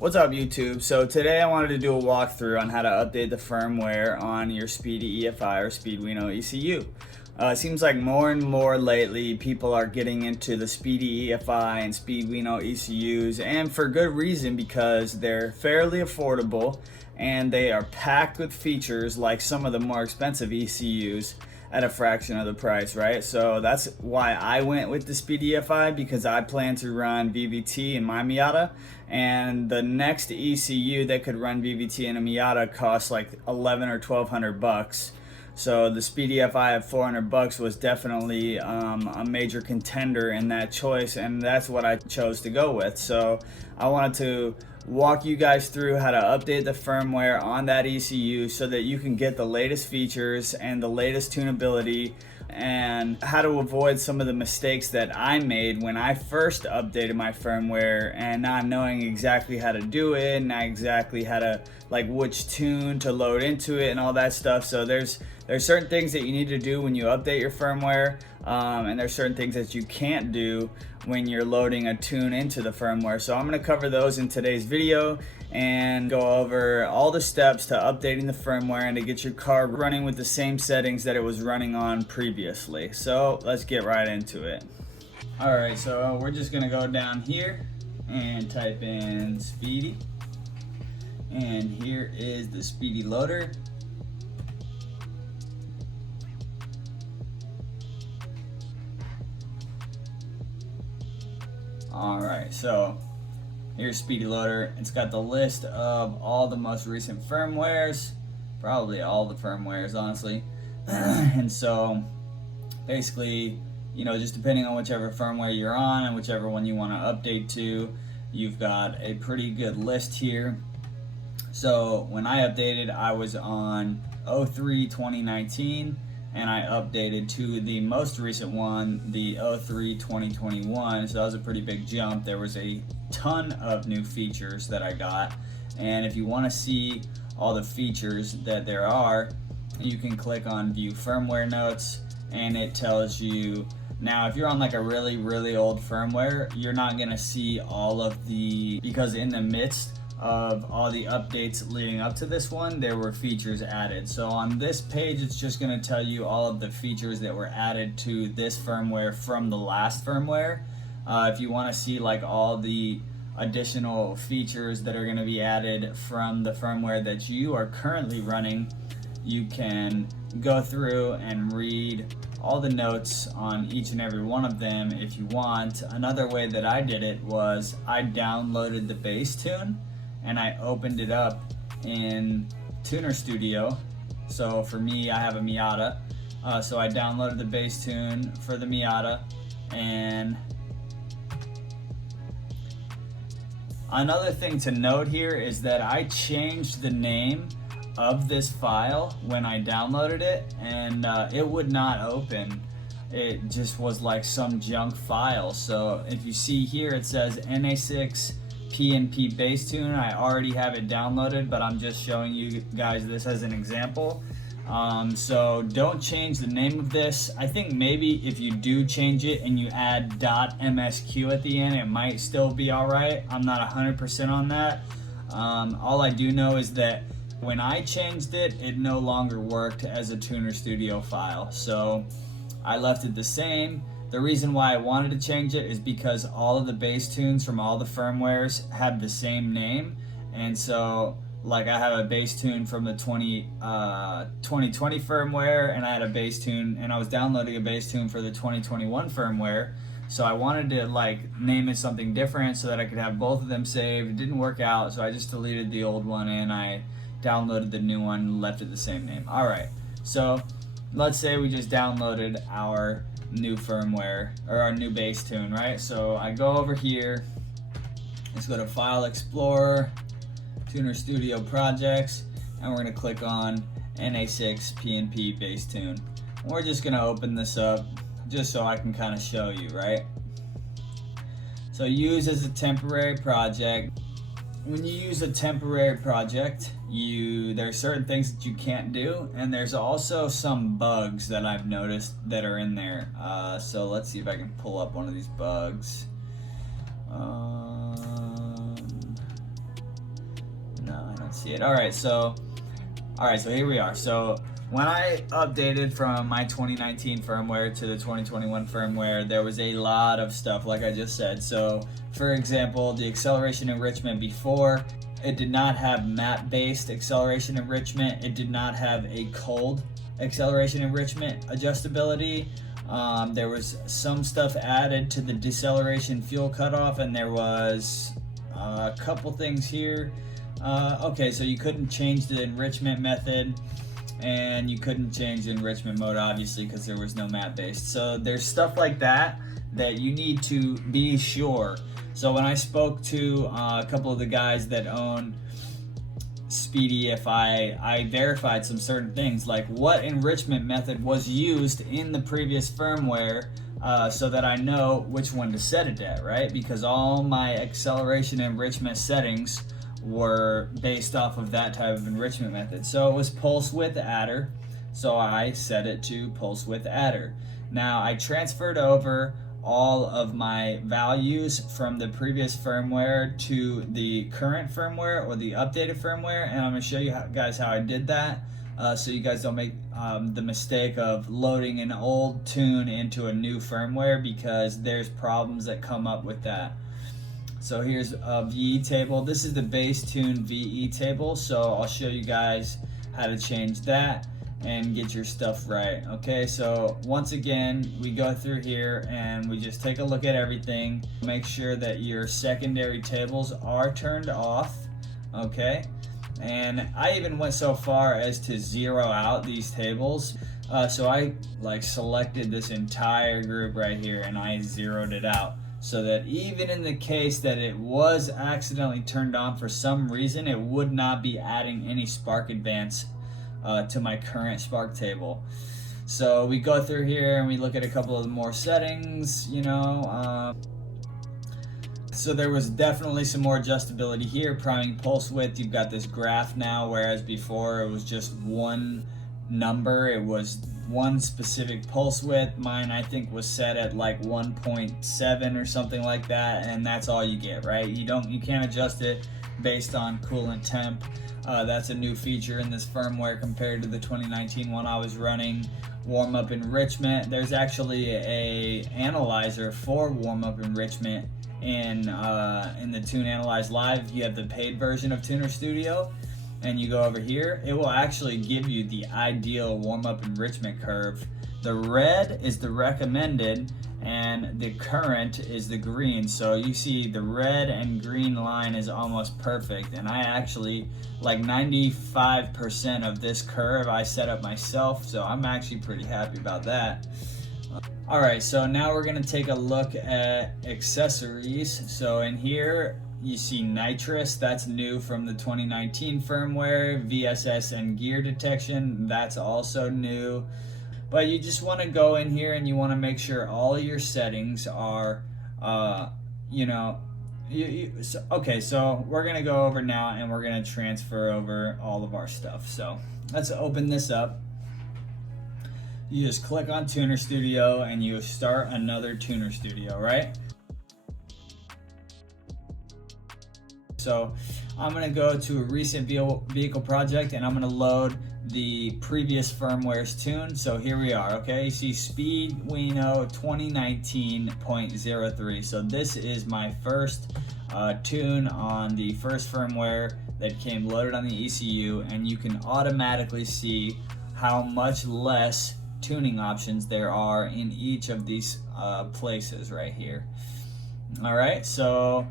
What's up YouTube? So today I wanted to do a walkthrough on how to update the firmware on your Speedyefi or Speeduino ECU. It seems like more and more lately people are getting into the Speedyefi and Speeduino ECUs, and for good reason, because they're fairly affordable and they are packed with features like some of the more expensive ECUs at a fraction of the price, right? So that's why I went with the Speedyefi, because I plan to run VVT in my Miata, and the next ECU that could run VVT in a Miata costs like 11 or 1200 bucks. So the Speedyefi at 400 bucks was definitely a major contender in that choice, and that's what I chose to go with. So I wanted to walk you guys through how to update the firmware on that ECU so that you can get the latest features and the latest tunability, and how to avoid some of the mistakes that I made when I first updated my firmware and not knowing exactly how to do it, not exactly how to, like, which tune to load into it and all that stuff. So there's certain things that you need to do when you update your firmware, and there's certain things that you can't do when you're loading a tune into the firmware. So I'm going to cover those in today's video and go over all the steps to updating the firmware and to get your car running with the same settings that it was running on previously. So let's get right into it. Alright, so we're just going to go down here and type in Speedy, and here is the SpeedyLoader. Alright, so here's SpeedyLoader. It's got the list of all the most recent firmwares, probably all the firmwares, honestly. And so basically, you know, just depending on whichever firmware you're on and whichever one you want to update to, you've got a pretty good list here. So when I updated, I was on 03-2019, and I updated to the most recent one, the 03-2021. So that was a pretty big jump. There was a ton of new features that I got, and if you want to see all the features that there are, you can click on view firmware notes, and it tells you. Now if you're on like a really old firmware, you're not going to see all of the, because in the midst of all the updates leading up to this one, there were features added. So on this page, it's just going to tell you all of the features that were added to this firmware from the last firmware. If you want to see like all the additional features that are going to be added from the firmware that you are currently running, you can go through and read all the notes on each and every one of them if you want. Another way that I did it was I downloaded the base tune and I opened it up in Tuner Studio. So for me, I have a Miata, so I downloaded the base tune for the Miata. And another thing to note here is that I changed the name of this file when I downloaded it, and it would not open. It just was like some junk file. So if you see here, it says NA6 PNP base tune. I already have it downloaded, but I'm just showing you guys this as an example. So don't change the name of this. I think maybe if you do change it and you add .msq at the end, it might still be alright. I'm not 100% on that. All I do know is that when I changed it, it no longer worked as a Tuner Studio file. So I left it the same. The reason why I wanted to change it is because all of the base tunes from all the firmwares had the same name. And so, like, I have a base tune from the 2020 firmware, and I had a base tune, and I was downloading a base tune for the 2021 firmware. So I wanted to like name it something different so that I could have both of them saved. It didn't work out, so I just deleted the old one and I downloaded the new one and left it the same name. Alright, so let's say we just downloaded our new firmware, or our new base tune, right? So I go over here, let's go to File Explorer, Tuner Studio Projects, and we're going to click on NA6 PNP base tune. And we're just going to open this up just so I can kind of show you, right? So use as a temporary project. When you use a temporary project, there are certain things that you can't do, and there's also some bugs that I've noticed that are in there. So let's see if I can pull up one of these bugs. No, I don't see it. All right, so here we are. So when I updated from my 2019 firmware to the 2021 firmware, there was a lot of stuff, like I just said. So for example, the acceleration enrichment before, it did not have map-based acceleration enrichment. It did not have a cold acceleration enrichment adjustability. There was some stuff added to the deceleration fuel cutoff, and there was a couple things here. Okay, so you couldn't change the enrichment method, and you couldn't change the enrichment mode, obviously, because there was no map-based. So there's stuff like that you need to be sure. So when I spoke to a couple of the guys that own Speedyefi, I verified some certain things, like what enrichment method was used in the previous firmware, so that I know which one to set it at, right? Because all my acceleration enrichment settings were based off of that type of enrichment method. So it was pulse width adder, so I set it to pulse width adder. Now I transferred over all of my values from the previous firmware to the current firmware, or the updated firmware, and I'm going to show you guys how I did that, so you guys don't make the mistake of loading an old tune into a new firmware, because there's problems that come up with that. So here's a VE table. This is the base tune VE table, so I'll show you guys how to change that and get your stuff right. Okay, so once again, we go through here and we just take a look at everything. Make sure that your secondary tables are turned off, okay? And I even went so far as to zero out these tables. So I selected this entire group right here and I zeroed it out, so that even in the case that it was accidentally turned on for some reason, it would not be adding any spark advance to my current spark table. So we go through here and we look at a couple of more settings, you know. So there was definitely some more adjustability here. Priming pulse width, you've got this graph now, whereas before it was just one number. It was one specific pulse width. Mine, I think, was set at like 1.7 or something like that, and that's all you get, right? You can't adjust it based on coolant temp. That's a new feature in this firmware compared to the 2019 one I was running. Warm-up enrichment, there's actually a analyzer for warm-up enrichment in the Tune Analyze Live. You have the paid version of Tuner Studio, and you go over here, it will actually give you the ideal warm-up enrichment curve. The red is the recommended, and the current is the green. So you see the red and green line is almost perfect, and I actually, like 95% of this curve I set up myself, so I'm actually pretty happy about that. Alright, so now we're going to take a look at accessories. So in here you see nitrous, that's new from the 2019 firmware. VSS and gear detection, that's also new. But you just want to go in here and you want to make sure all your settings are, okay, so we're going to go over now and we're going to transfer over all of our stuff. So let's open this up. You just click on Tuner Studio and you start another Tuner Studio, right? So I'm going to go to a recent vehicle project and I'm going to load the previous firmware's tune. So here we are, okay? You see Speeduino 2019.03. So this is my first tune on the first firmware that came loaded on the ECU, and you can automatically see how much less tuning options there are in each of these places right here. All right, so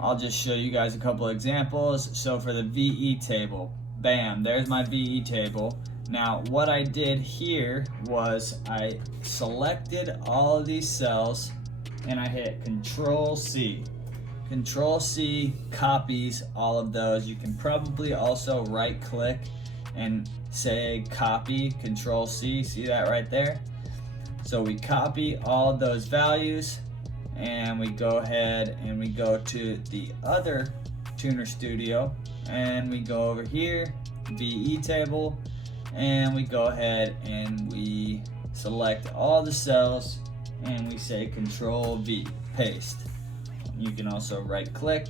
I'll just show you guys a couple examples. So for the VE table, bam, there's my VE table. Now what I did here was I selected all of these cells and I hit Control C. Control C copies all of those. You can probably also right click and say copy, Control C, see that right there? So we copy all of those values and we go ahead and we go to the other Tuner Studio and we go over here, VE table, and we go ahead and we select all the cells and we say Control V, paste. You can also right click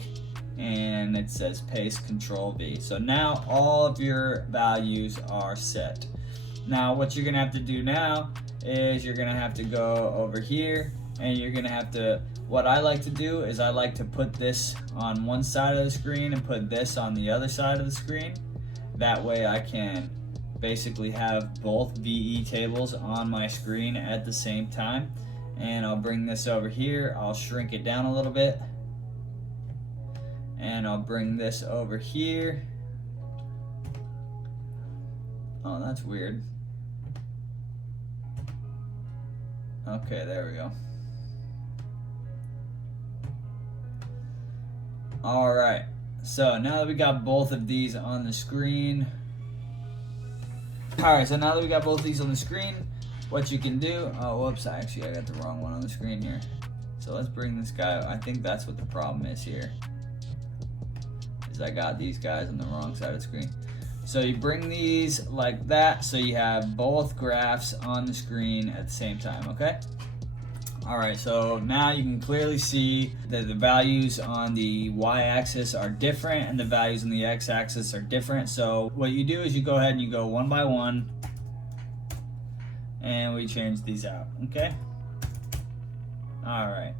and it says paste Control V. So now all of your values are set. Now what you're gonna have to do now is you're gonna have to go over here, and you're gonna have to, what I like to do is I like to put this on one side of the screen and put this on the other side of the screen. That way I can basically have both VE tables on my screen at the same time. And I'll bring this over here, I'll shrink it down a little bit, and I'll bring this over here. Oh, that's weird. Okay, there we go. All right, so now that we got both of these on the screen, what you can do, oh whoops, actually I got the wrong one on the screen here. So let's bring this guy, I think that's what the problem is here, is I got these guys on the wrong side of the screen. So you bring these like that, so you have both graphs on the screen at the same time, okay? All right, so now you can clearly see that the values on the y-axis are different and the values on the x-axis are different. So what you do is you go ahead and you go one by one, and we change these out, okay? All right.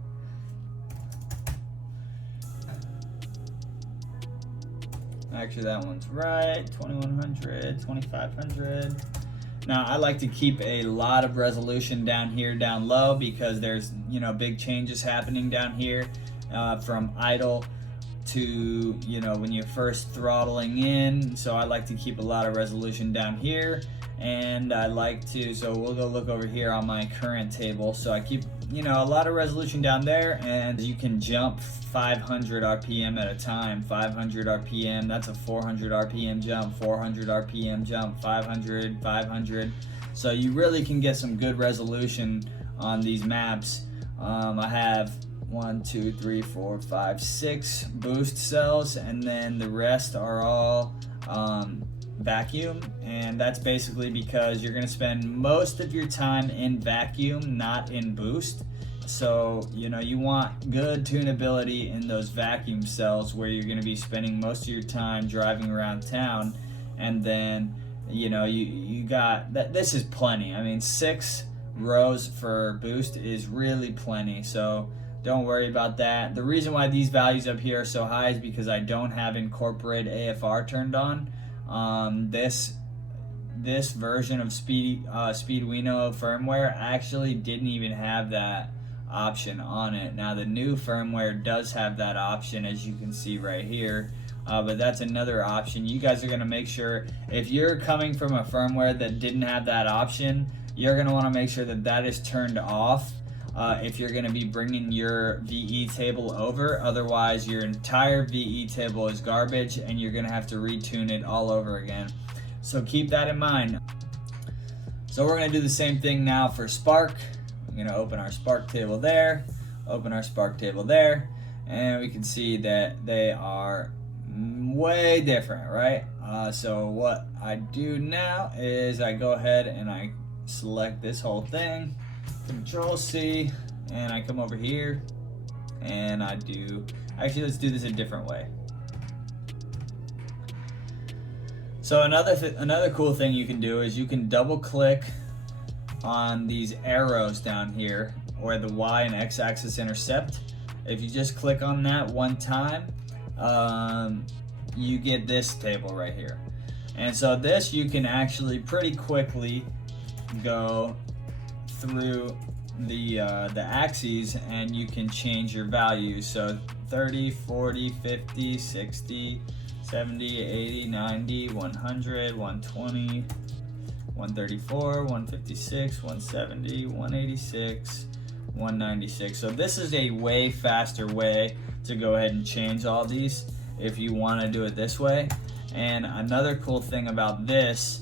Actually, that one's right, 2100, 2500. Now, I like to keep a lot of resolution down here, down low, because there's, you know, big changes happening down here from idle to, you know, when you're first throttling in. So I like to keep a lot of resolution down here. And I like to, so we'll go look over here on my current table. So I keep, you know, a lot of resolution down there, and you can jump 500 RPM at a time. 500 RPM, that's a 400 RPM jump, 400 RPM jump, 500, 500. So you really can get some good resolution on these maps. I have 1, 2, 3, 4, 5, 6 boost cells, and then the rest are all vacuum, and that's basically because you're going to spend most of your time in vacuum, not in boost. So, you know, you want good tunability in those vacuum cells where you're going to be spending most of your time driving around town. And then, you know, you got that. This is plenty. I mean, 6 rows for boost is really plenty, so don't worry about that. The reason why these values up here are so high is because I don't have incorporate AFR turned on. This version of Speeduino firmware actually didn't even have that option on it. Now the new firmware does have that option, as you can see right here, but that's another option. You guys are going to make sure, if you're coming from a firmware that didn't have that option, you're going to want to make sure that that is turned off if you're going to be bringing your VE table over. Otherwise, your entire VE table is garbage and you're going to have to retune it all over again. So keep that in mind. So we're going to do the same thing now for Spark. I'm going to open our Spark table there, open our Spark table there, and we can see that they are way different, right? So what I do now is I go ahead and I select this whole thing, Control C, and I come over here and I do, actually let's do this a different way. So another cool thing you can do is you can double click on these arrows down here where the Y and X axis intercept. If you just click on that one time, you get this table right here. And so this you can actually pretty quickly go through the axes and you can change your values. So 30, 40, 50, 60, 70, 80, 90, 100, 120, 134, 156, 170, 186, 196. So this is a way faster way to go ahead and change all these if you want to do it this way. And another cool thing about this,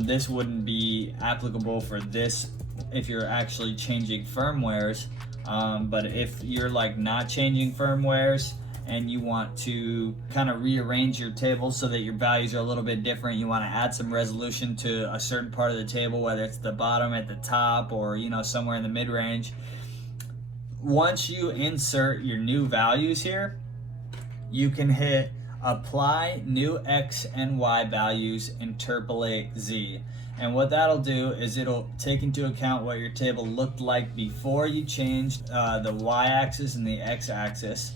this wouldn't be applicable for this if you're actually changing firmwares, but if you're like not changing firmwares and you want to kind of rearrange your table so that your values are a little bit different, you want to add some resolution to a certain part of the table, whether it's the bottom, at the top, or you know, somewhere in the mid-range. Once you insert your new values here, you can hit apply new X and Y values, interpolate Z. And what that'll do is it'll take into account what your table looked like before you changed the Y-axis and the X-axis,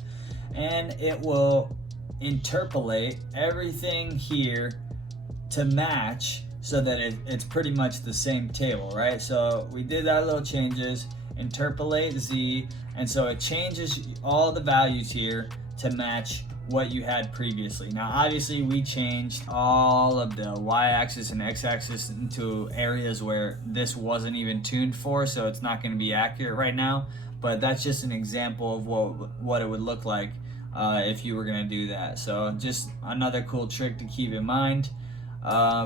and it will interpolate everything here to match so that it's pretty much the same table, right? So we did our little changes, interpolate Z, and so it changes all the values here to match what you had previously. Now obviously we changed all of the Y-axis and X-axis into areas where this wasn't even tuned for, so it's not going to be accurate right now, but that's just an example of what it would look like if you were going to do that. So just another cool trick to keep in mind.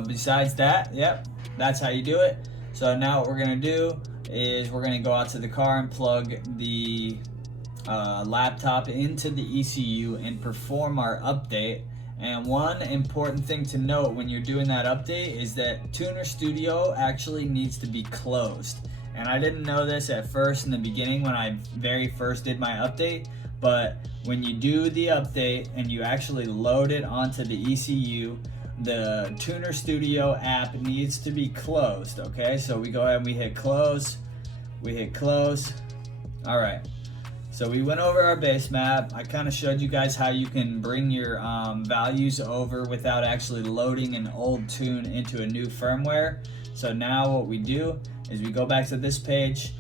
Besides that, yep, that's how you do it. So now what we're going to do is we're going to go out to the car and plug the laptop into the ECU and perform our update. And one important thing to note when you're doing that update is that Tuner Studio actually needs to be closed. And I didn't know this at first in the beginning when I very first did my update, but when you do the update and you actually load it onto the ECU, the Tuner Studio app needs to be closed. Okay, so we go ahead and we hit close, all right. So we went over our base map. I kind of showed you guys how you can bring your values over without actually loading an old tune into a new firmware. So now what we do is we go back to this page.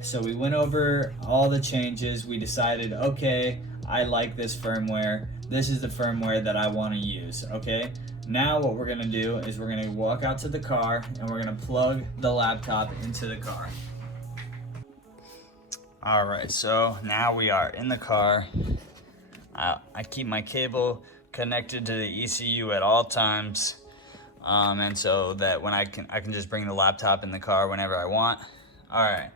So we went over all the changes. We decided, okay, I like this firmware. This is the firmware that I want to use, okay? Now what we're gonna do is we're gonna walk out to the car and we're gonna plug the laptop into the car. All right, so now we are in the car. I keep my cable connected to the ECU at all times, and so that when I can just bring the laptop in the car whenever I want. All right,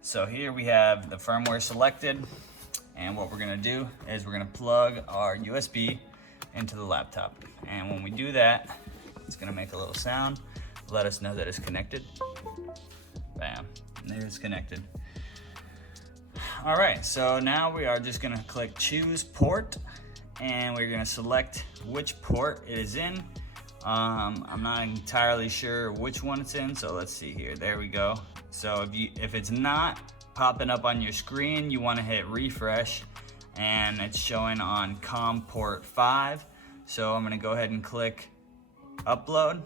so here we have the firmware selected, and what we're gonna do is we're gonna plug our USB into the laptop, and when we do that, it's gonna make a little sound, let us know that it's connected. Bam, and there it's connected. All right, so now we are just gonna click choose port, and we're gonna select which port it is in. I'm not entirely sure which one it's in, so let's see here. There we go. So if it's not popping up on your screen, you wanna hit refresh, and it's showing on COM port 5. So I'm gonna go ahead and click upload,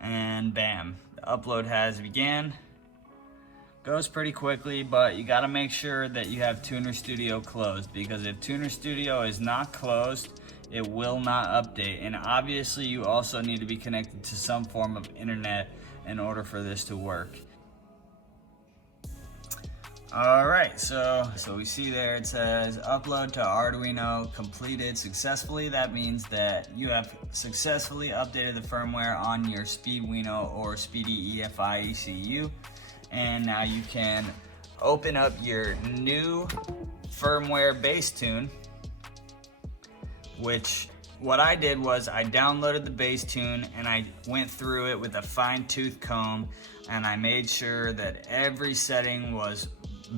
and bam, the upload has began. Goes pretty quickly, but you gotta make sure that you have Tuner Studio closed, because if Tuner Studio is not closed, it will not update. And obviously you also need to be connected to some form of internet in order for this to work. All right, so we see there it says upload to Arduino completed successfully. That means that you have successfully updated the firmware on your Speeduino or Speedyefi ECU. And now you can open up your new firmware base tune, which what I did was I downloaded the base tune and I went through it with a fine-tooth comb, and I made sure that every setting was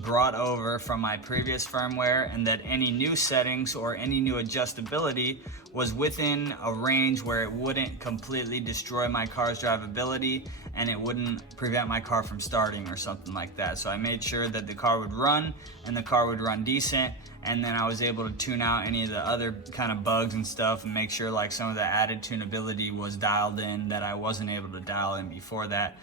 brought over from my previous firmware, and that any new settings or any new adjustability was within a range where it wouldn't completely destroy my car's drivability and it wouldn't prevent my car from starting or something like that. So I made sure that the car would run and the car would run decent, and then I was able to tune out any of the other kind of bugs and stuff and make sure like some of the added tunability was dialed in that I wasn't able to dial in before that.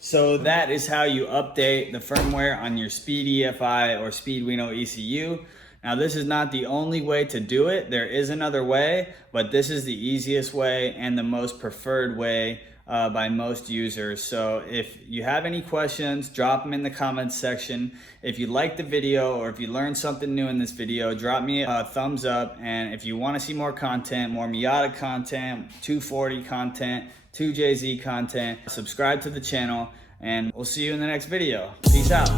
So that is how you update the firmware on your Speedyefi or Speeduino ECU. Now this is not the only way to do it. There is another way, but this is the easiest way and the most preferred way by most users. So if you have any questions, drop them in the comments section. If you liked the video or if you learned something new in this video, drop me a thumbs up. And if you want to see more content, more Miata content, 240 content, 2JZ content, subscribe to the channel, and we'll see you in the next video. Peace out.